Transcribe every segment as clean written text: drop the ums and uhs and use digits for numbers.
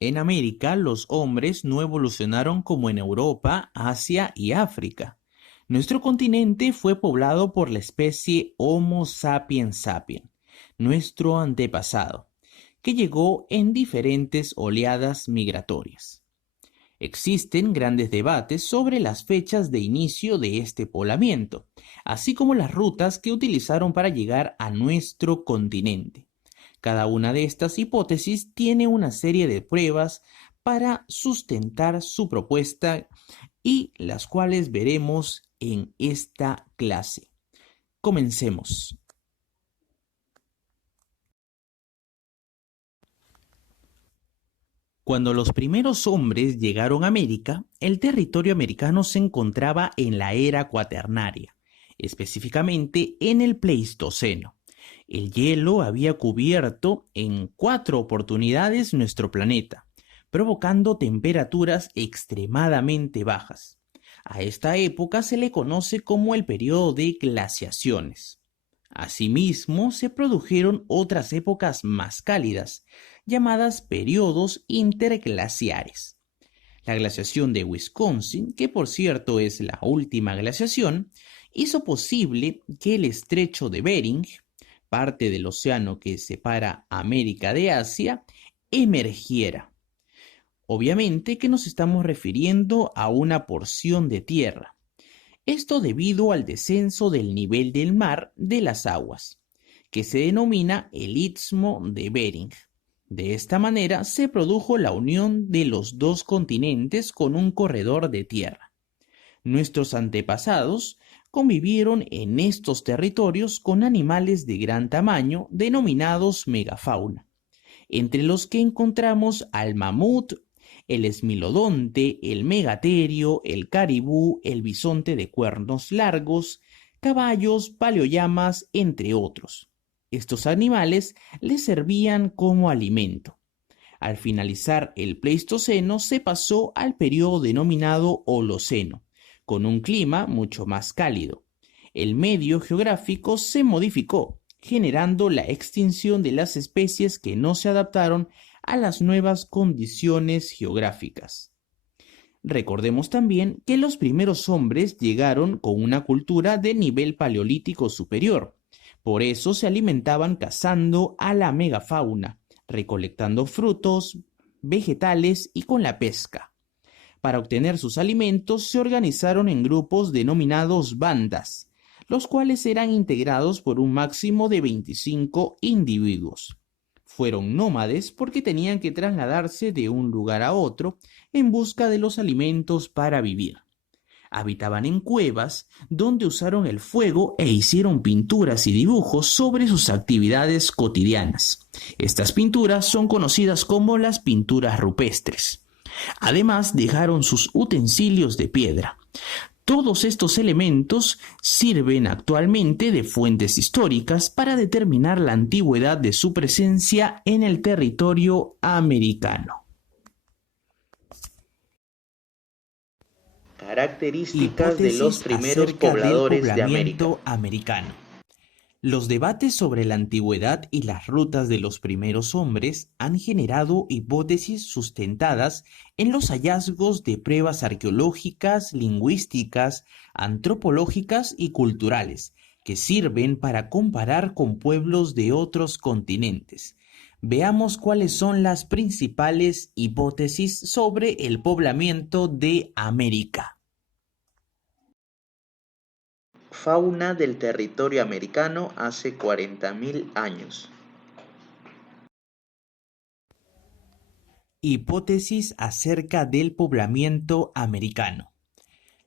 En América, los hombres no evolucionaron como en Europa, Asia y África. Nuestro continente fue poblado por la especie Homo sapiens sapiens, nuestro antepasado, que llegó en diferentes oleadas migratorias. Existen grandes debates sobre las fechas de inicio de este poblamiento, así como las rutas que utilizaron para llegar a nuestro continente. Cada una de estas hipótesis tiene una serie de pruebas para sustentar su propuesta y las cuales veremos en esta clase. Comencemos. Cuando los primeros hombres llegaron a América, el territorio americano se encontraba en la era cuaternaria, específicamente en el Pleistoceno. El hielo había cubierto en 4 oportunidades nuestro planeta, provocando temperaturas extremadamente bajas. A esta época se le conoce como el periodo de glaciaciones. Asimismo, se produjeron otras épocas más cálidas, llamadas periodos interglaciares. La glaciación de Wisconsin, que por cierto es la última glaciación, hizo posible que el estrecho de Bering, parte del océano que separa América de Asia, emergiera. Obviamente que nos estamos refiriendo a una porción de tierra. Esto debido al descenso del nivel del mar de las aguas, que se denomina el Istmo de Bering. De esta manera se produjo la unión de los dos continentes con un corredor de tierra. Nuestros antepasados convivieron en estos territorios con animales de gran tamaño denominados megafauna, entre los que encontramos al mamut, el esmilodonte, el megaterio, el caribú, el bisonte de cuernos largos, caballos, paleoyamas, entre otros. Estos animales les servían como alimento. Al finalizar el Pleistoceno se pasó al periodo denominado Holoceno, con un clima mucho más cálido. El medio geográfico se modificó, generando la extinción de las especies que no se adaptaron a las nuevas condiciones geográficas. Recordemos también que los primeros hombres llegaron con una cultura de nivel paleolítico superior. Por eso se alimentaban cazando a la megafauna, recolectando frutos, vegetales y con la pesca. Para obtener sus alimentos se organizaron en grupos denominados bandas, los cuales eran integrados por un máximo de 25 individuos. Fueron nómades porque tenían que trasladarse de un lugar a otro en busca de los alimentos para vivir. Habitaban en cuevas donde usaron el fuego e hicieron pinturas y dibujos sobre sus actividades cotidianas. Estas pinturas son conocidas como las pinturas rupestres. Además, dejaron sus utensilios de piedra. Todos estos elementos sirven actualmente de fuentes históricas para determinar la antigüedad de su presencia en el territorio americano. Características de los primeros pobladores de América. Americano. Los debates sobre la antigüedad y las rutas de los primeros hombres han generado hipótesis sustentadas en los hallazgos de pruebas arqueológicas, lingüísticas, antropológicas y culturales, que sirven para comparar con pueblos de otros continentes. Veamos cuáles son las principales hipótesis sobre el poblamiento de América. Fauna del territorio americano hace 40.000 años. Hipótesis acerca del poblamiento americano.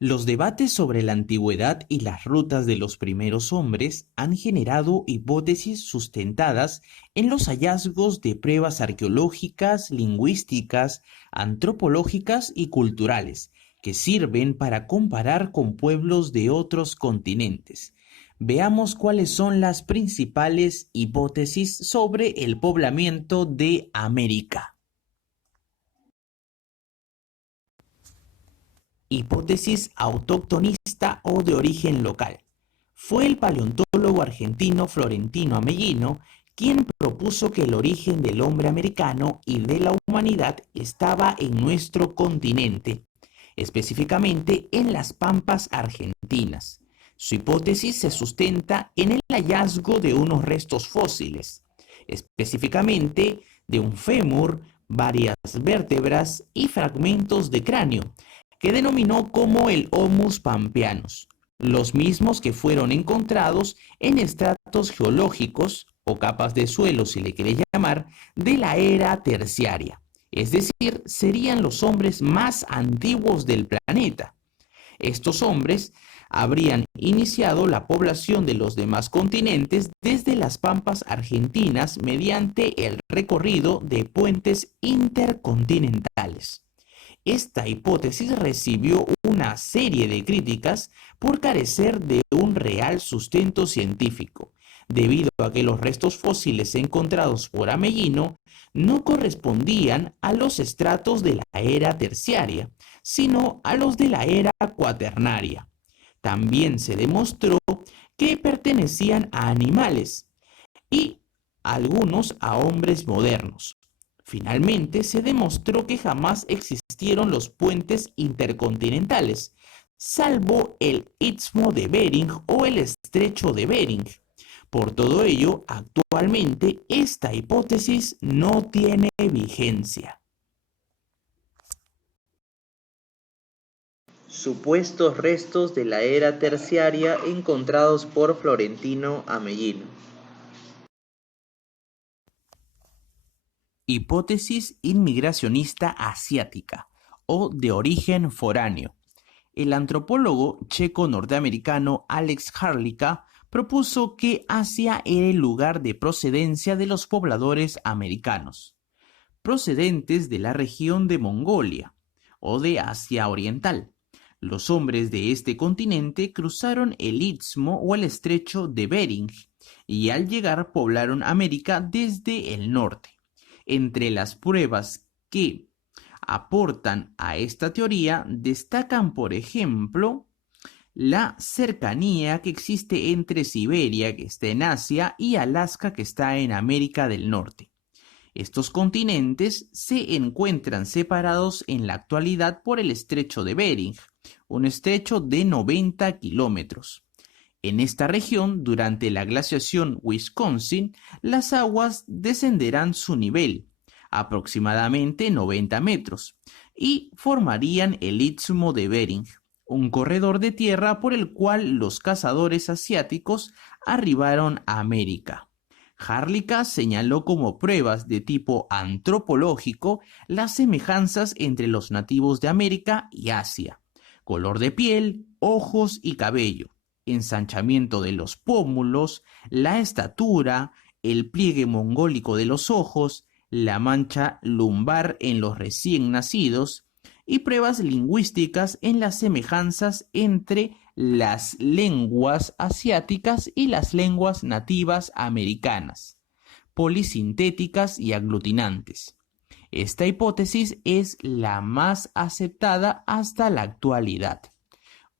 Los debates sobre la antigüedad y las rutas de los primeros hombres han generado hipótesis sustentadas en los hallazgos de pruebas arqueológicas, lingüísticas, antropológicas y culturales, que sirven para comparar con pueblos de otros continentes. Veamos cuáles son las principales hipótesis sobre el poblamiento de América. Hipótesis autóctonista o de origen local. Fue el paleontólogo argentino Florentino Amellino quien propuso que el origen del hombre americano y de la humanidad humanidad estaba en nuestro continente, específicamente en las pampas argentinas. Su hipótesis se sustenta en el hallazgo de unos restos fósiles, específicamente de un fémur, varias vértebras y fragmentos de cráneo, que denominó como el Homus pampeanus, los mismos que fueron encontrados en estratos geológicos o capas de suelo, si le quiere llamar, de la era terciaria. Es decir, serían los hombres más antiguos del planeta. Estos hombres habrían iniciado la población de los demás continentes desde las pampas argentinas mediante el recorrido de puentes intercontinentales. Esta hipótesis recibió una serie de críticas por carecer de un real sustento científico, debido a que los restos fósiles encontrados por Amelino no correspondían a los estratos de la era terciaria, sino a los de la era cuaternaria. También se demostró que pertenecían a animales y algunos a hombres modernos. Finalmente, se demostró que jamás existieron los puentes intercontinentales, salvo el Istmo de Bering o el Estrecho de Bering. Por todo ello, actualmente esta hipótesis no tiene vigencia. Supuestos restos de la era terciaria encontrados por Florentino Amelino. Hipótesis inmigracionista asiática o de origen foráneo. El antropólogo checo-norteamericano Alex Harlicka propuso que Asia era el lugar de procedencia de los pobladores americanos, procedentes de la región de Mongolia o de Asia Oriental. Los hombres de este continente cruzaron el istmo o el estrecho de Bering y al llegar poblaron América desde el norte. Entre las pruebas que aportan a esta teoría destacan, por ejemplo, la cercanía que existe entre Siberia, que está en Asia, y Alaska, que está en América del Norte. Estos continentes se encuentran separados en la actualidad por el estrecho de Bering, un estrecho de 90 kilómetros. En esta región, durante la glaciación Wisconsin, las aguas descenderán su nivel, aproximadamente 90 metros, y formarían el Istmo de Bering, un corredor de tierra por el cual los cazadores asiáticos arribaron a América. Harlicka señaló como pruebas de tipo antropológico las semejanzas entre los nativos de América y Asia: color de piel, ojos y cabello, ensanchamiento de los pómulos, la estatura, el pliegue mongólico de los ojos, la mancha lumbar en los recién nacidos, y pruebas lingüísticas en las semejanzas entre las lenguas asiáticas y las lenguas nativas americanas, polisintéticas y aglutinantes. Esta hipótesis es la más aceptada hasta la actualidad.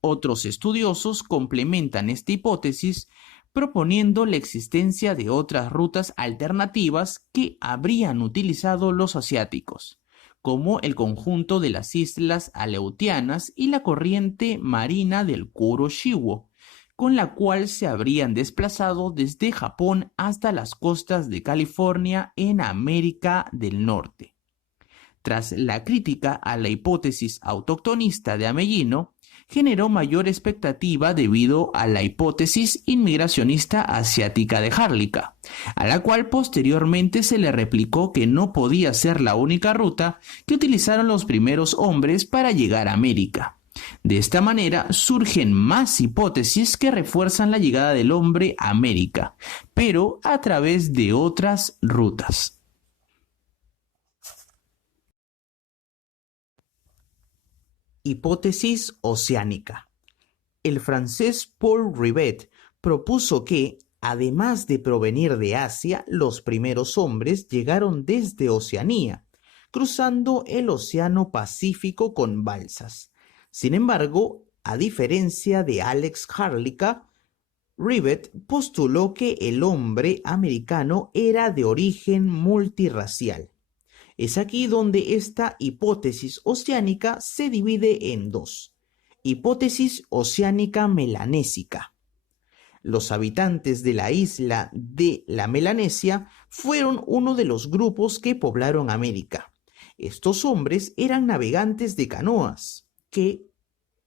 Otros estudiosos complementan esta hipótesis proponiendo la existencia de otras rutas alternativas que habrían utilizado los asiáticos, como el conjunto de las islas Aleutianas y la corriente marina del Kuroshiwo, con la cual se habrían desplazado desde Japón hasta las costas de California en América del Norte. Tras la crítica a la hipótesis autoctonista de Amelino, generó mayor expectativa debido a la hipótesis inmigracionista asiática de Harlicka, a la cual posteriormente se le replicó que no podía ser la única ruta que utilizaron los primeros hombres para llegar a América. De esta manera surgen más hipótesis que refuerzan la llegada del hombre a América, pero a través de otras rutas. Hipótesis oceánica. El francés Paul Rivet propuso que, además de provenir de Asia, los primeros hombres llegaron desde Oceanía, cruzando el Océano Pacífico con balsas. Sin embargo, a diferencia de Alex Harlicka, Rivet postuló que el hombre americano era de origen multirracial. Es aquí donde esta hipótesis oceánica se divide en dos. Hipótesis oceánica melanésica. Los habitantes de la isla de la Melanesia fueron uno de los grupos que poblaron América. Estos hombres eran navegantes de canoas que,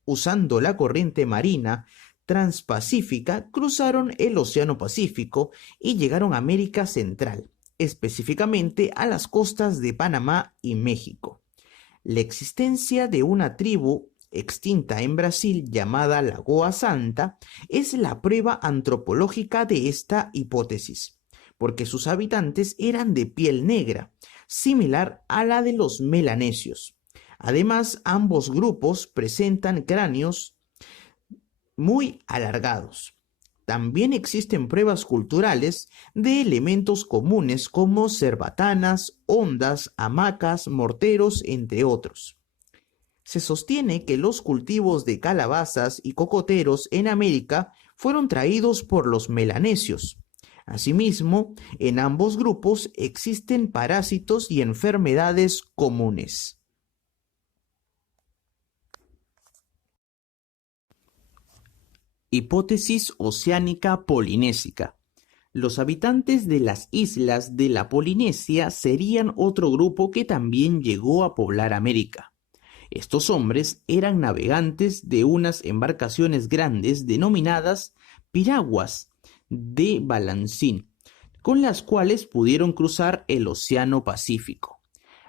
usando la corriente marina transpacífica, cruzaron el Océano Pacífico y llegaron a América Central, específicamente a las costas de Panamá y México. La existencia de una tribu extinta en Brasil llamada Lagoa Santa es la prueba antropológica de esta hipótesis, porque sus habitantes eran de piel negra, similar a la de los melanesios. Además, ambos grupos presentan cráneos muy alargados. También existen pruebas culturales de elementos comunes como cerbatanas, hondas, hamacas, morteros, entre otros. Se sostiene que los cultivos de calabazas y cocoteros en América fueron traídos por los melanesios. Asimismo, en ambos grupos existen parásitos y enfermedades comunes. Hipótesis oceánica polinésica. Los habitantes de las islas de la Polinesia serían otro grupo que también llegó a poblar América. Estos hombres eran navegantes de unas embarcaciones grandes denominadas piraguas de balancín, con las cuales pudieron cruzar el Océano Pacífico.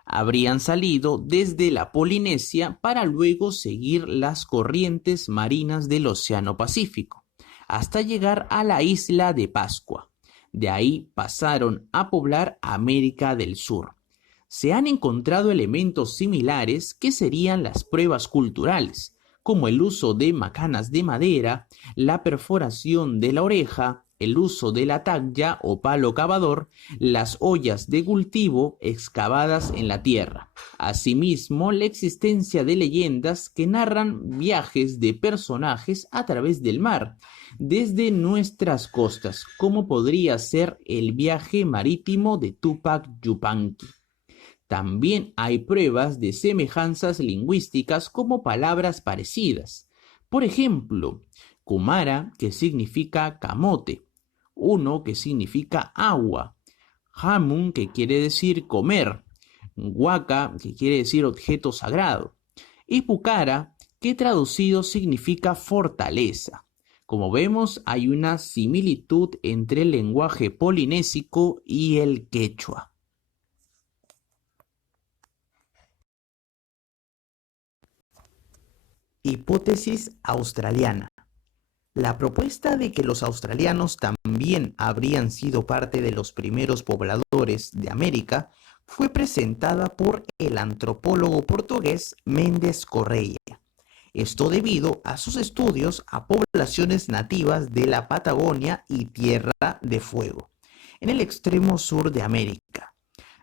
Habrían salido desde la Polinesia para luego seguir las corrientes marinas del Océano Pacífico, hasta llegar a la isla de Pascua. De ahí pasaron a poblar América del Sur. Se han encontrado elementos similares que serían las pruebas culturales, como el uso de macanas de madera, la perforación de la oreja, el uso de la taglia o palo cavador, las ollas de cultivo excavadas en la tierra. Asimismo, la existencia de leyendas que narran viajes de personajes a través del mar, desde nuestras costas, como podría ser el viaje marítimo de Tupac Yupanqui. También hay pruebas de semejanzas lingüísticas como palabras parecidas. Por ejemplo, Kumara, que significa camote, uno que significa agua, Hamun, que quiere decir comer, Waka, que quiere decir objeto sagrado, y Pucara, que traducido significa fortaleza. Como vemos, hay una similitud entre el lenguaje polinésico y el quechua. Hipótesis australiana. La propuesta de que los australianos también habrían sido parte de los primeros pobladores de América fue presentada por el antropólogo portugués Mendes Correia. Esto debido a sus estudios a poblaciones nativas de la Patagonia y Tierra de Fuego, en el extremo sur de América.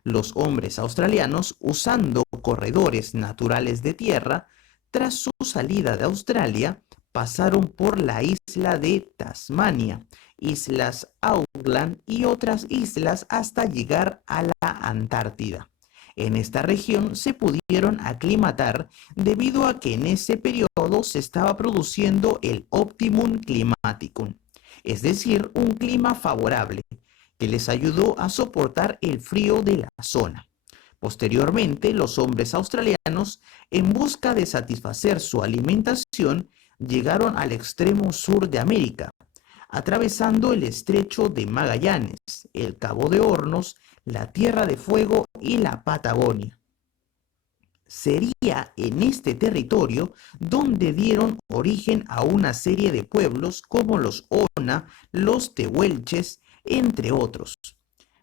Los hombres australianos, usando corredores naturales de tierra, tras su salida de Australia, pasaron por la isla de Tasmania, islas Auckland y otras islas hasta llegar a la Antártida. En esta región se pudieron aclimatar debido a que en ese periodo se estaba produciendo el Optimum Climaticum, es decir, un clima favorable que les ayudó a soportar el frío de la zona. Posteriormente, los hombres australianos, en busca de satisfacer su alimentación, llegaron al extremo sur de América, atravesando el estrecho de Magallanes, el Cabo de Hornos, la Tierra de Fuego y la Patagonia. Sería en este territorio donde dieron origen a una serie de pueblos como los Ona, los Tehuelches, entre otros.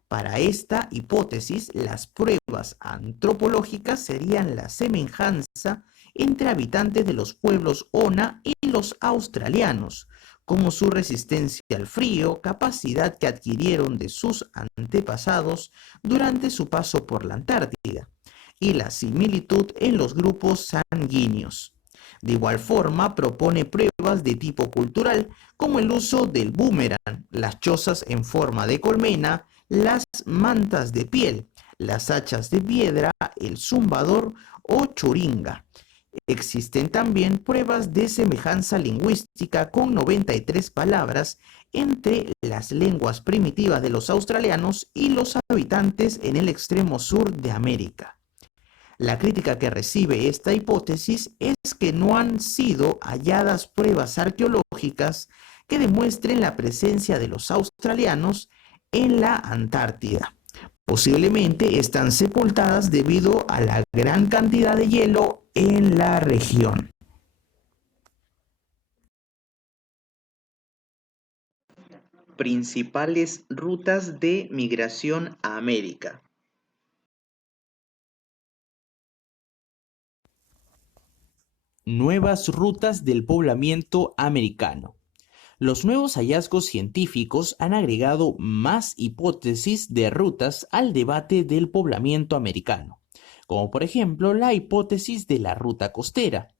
Para esta hipótesis, las pruebas antropológicas serían la semejanza entre habitantes de los pueblos Ona y los australianos, como su resistencia al frío, capacidad que adquirieron de sus antepasados durante su paso por la Antártida, y la similitud en los grupos sanguíneos. De igual forma, propone pruebas de tipo cultural, como el uso del boomerang, las chozas en forma de colmena, las mantas de piel, las hachas de piedra, el zumbador o churinga. Existen también pruebas de semejanza lingüística con 93 palabras entre las lenguas primitivas de los australianos y los habitantes en el extremo sur de América. La crítica que recibe esta hipótesis es que no han sido halladas pruebas arqueológicas que demuestren la presencia de los australianos en la Antártida. Posiblemente están sepultadas debido a la gran cantidad de hielo en la región. Principales rutas de migración a América. Nuevas rutas del poblamiento americano. Los nuevos hallazgos científicos han agregado más hipótesis de rutas al debate del poblamiento americano, como por ejemplo la hipótesis de la ruta costera,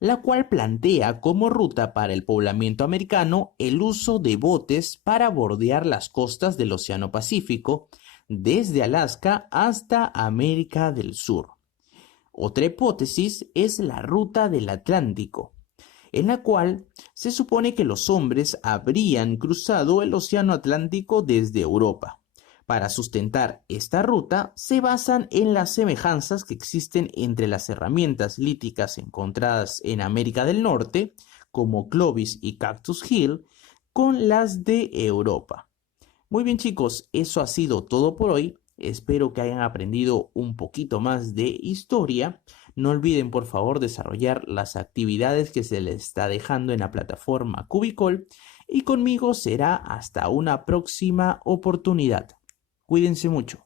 la cual plantea como ruta para el poblamiento americano el uso de botes para bordear las costas del Océano Pacífico, desde Alaska hasta América del Sur. Otra hipótesis es la ruta del Atlántico, en la cual se supone que los hombres habrían cruzado el Océano Atlántico desde Europa. Para sustentar esta ruta se basan en las semejanzas que existen entre las herramientas líticas encontradas en América del Norte, como Clovis y Cactus Hill, con las de Europa. Muy bien, chicos, eso ha sido todo por hoy. Espero que hayan aprendido un poquito más de historia. No olviden, por favor, desarrollar las actividades que se les está dejando en la plataforma Cubicol. Y conmigo será hasta una próxima oportunidad. Cuídense mucho.